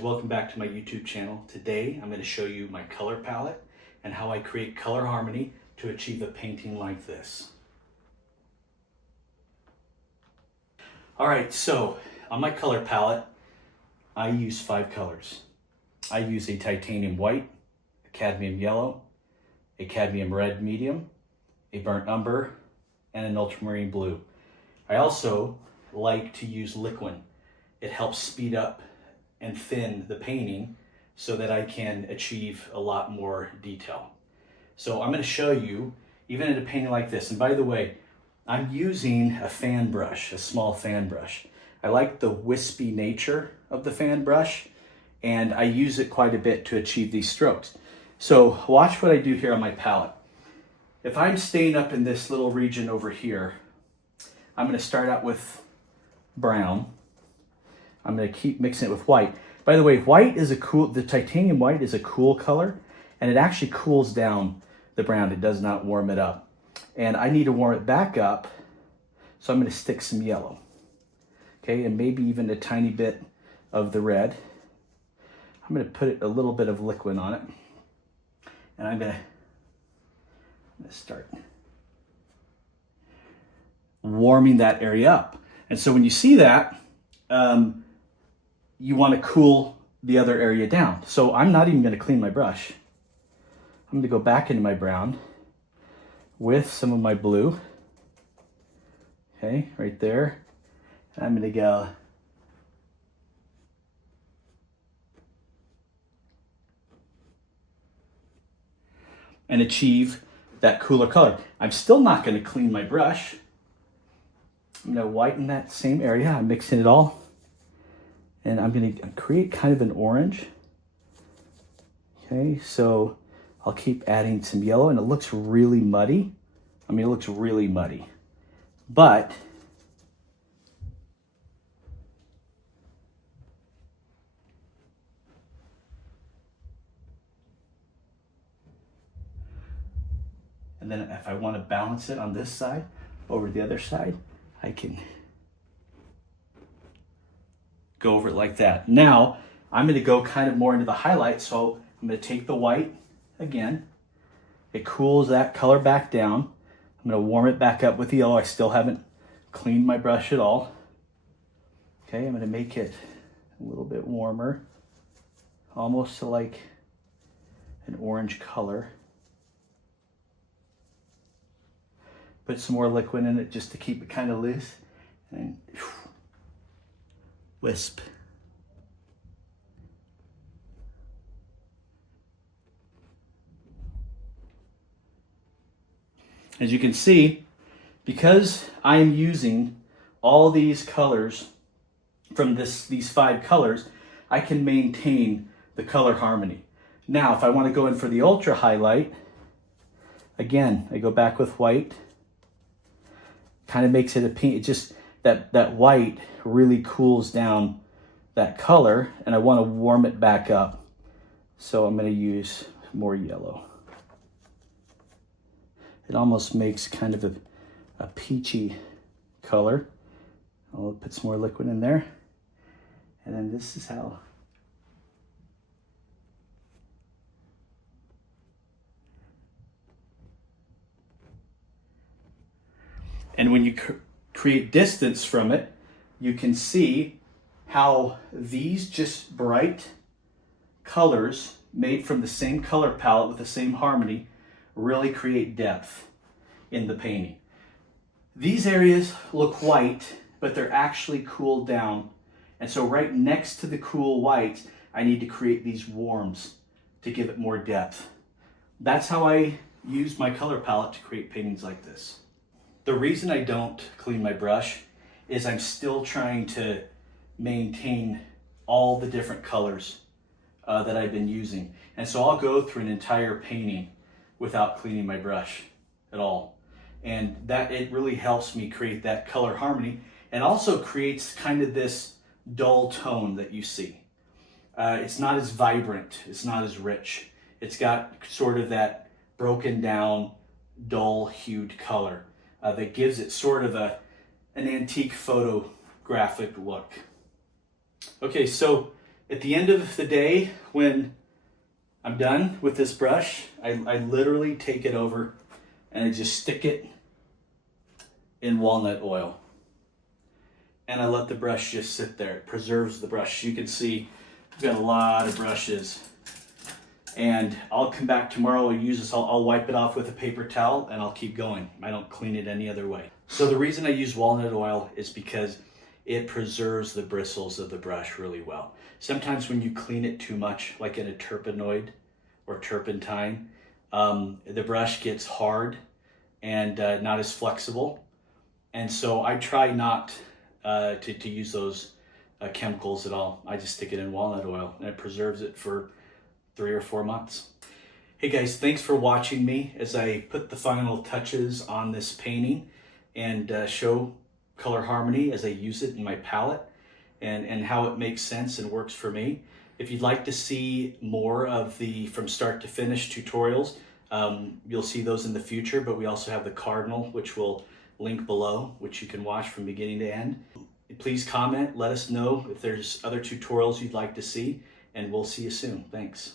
Welcome back to my YouTube channel. Today I'm going to show you my color palette and how I create color harmony to achieve a painting like this. Alright, so on my color palette I use 5 colors. I use a titanium white, a cadmium yellow, a cadmium red medium, a burnt umber, and an ultramarine blue. I also like to use liquid. It helps speed up and thin the painting so that I can achieve a lot more detail. So I'm going to show you, even in a painting like this, and by the way, I'm using a fan brush, a small fan brush. I like the wispy nature of the fan brush, and I use it quite a bit to achieve these strokes. So watch what I do here on my palette. If I'm staying up in this little region over here, I'm going to start out with brown. I'm going to keep mixing it with white. By the way, the titanium white is a cool color, and it actually cools down the brown. It does not warm it up. And I need to warm it back up, so I'm going to stick some yellow. Okay, and maybe even a tiny bit of the red. I'm going to put a little bit of liquid on it. And I'm going to start warming that area up. And so when you see that, you want to cool the other area down. So I'm not even going to clean my brush. I'm going to go back into my brown with some of my blue. Okay, right there. And I'm going to go and achieve that cooler color. I'm still not going to clean my brush. I'm going to whiten that same area. I'm mixing it all. And I'm going to create kind of an orange. Okay, so I'll keep adding some yellow, and it looks really muddy. I mean, it looks really muddy. But and then if I want to balance it on this side over the other side, I can go over it like that. Now, I'm going to go kind of more into the highlight, so I'm going to take the white again. It cools that color back down. I'm going to warm it back up with the yellow. I still haven't cleaned my brush at all. Okay, I'm going to make it a little bit warmer, almost to like an orange color. Put some more liquid in it just to keep it kind of loose. And wisp. As you can see, because I'm using all these colors from these 5 colors, I can maintain the color harmony. Now, if I want to go in for the ultra highlight, again, I go back with white. Kind of makes it a pink. It just that white really cools down that color, and I want to warm it back up. So I'm going to use more yellow. It almost makes kind of a peachy color. I'll put some more liquid in there. And then this is how and when you create distance from it, you can see how these just bright colors made from the same color palette with the same harmony really create depth in the painting. These areas look white, but they're actually cooled down. And so right next to the cool whites, I need to create these warms to give it more depth. That's how I use my color palette to create paintings like this. The reason I don't clean my brush is I'm still trying to maintain all the different colors that I've been using. And so I'll go through an entire painting without cleaning my brush at all. And that it really helps me create that color harmony, and also creates kind of this dull tone that you see. It's not as vibrant, it's not as rich. It's got sort of that broken down, dull hued color that gives it sort of an antique photographic look. Okay, so At the end of the day, when I'm done with this brush, I literally take it over and I just stick it in walnut oil. And I let the brush just sit there. It preserves the brush. You can see I've got a lot of brushes. And I'll come back tomorrow and use this. I'll wipe it off with a paper towel and I'll keep going. I don't clean it any other way. So the reason I use walnut oil is because it preserves the bristles of the brush really well. Sometimes when you clean it too much, like in a terpenoid or turpentine, the brush gets hard and not as flexible. And so I try not to use those chemicals at all. I just stick it in walnut oil and it preserves it for 3 or 4 months. Hey guys, thanks for watching me as I put the final touches on this painting and show color harmony as I use it in my palette and how it makes sense and works for me. If you'd like to see more of the from start to finish tutorials, you'll see those in the future, but we also have the Cardinal, which we'll link below, which you can watch from beginning to end. Please comment, let us know if there's other tutorials you'd like to see, and we'll see you soon. Thanks.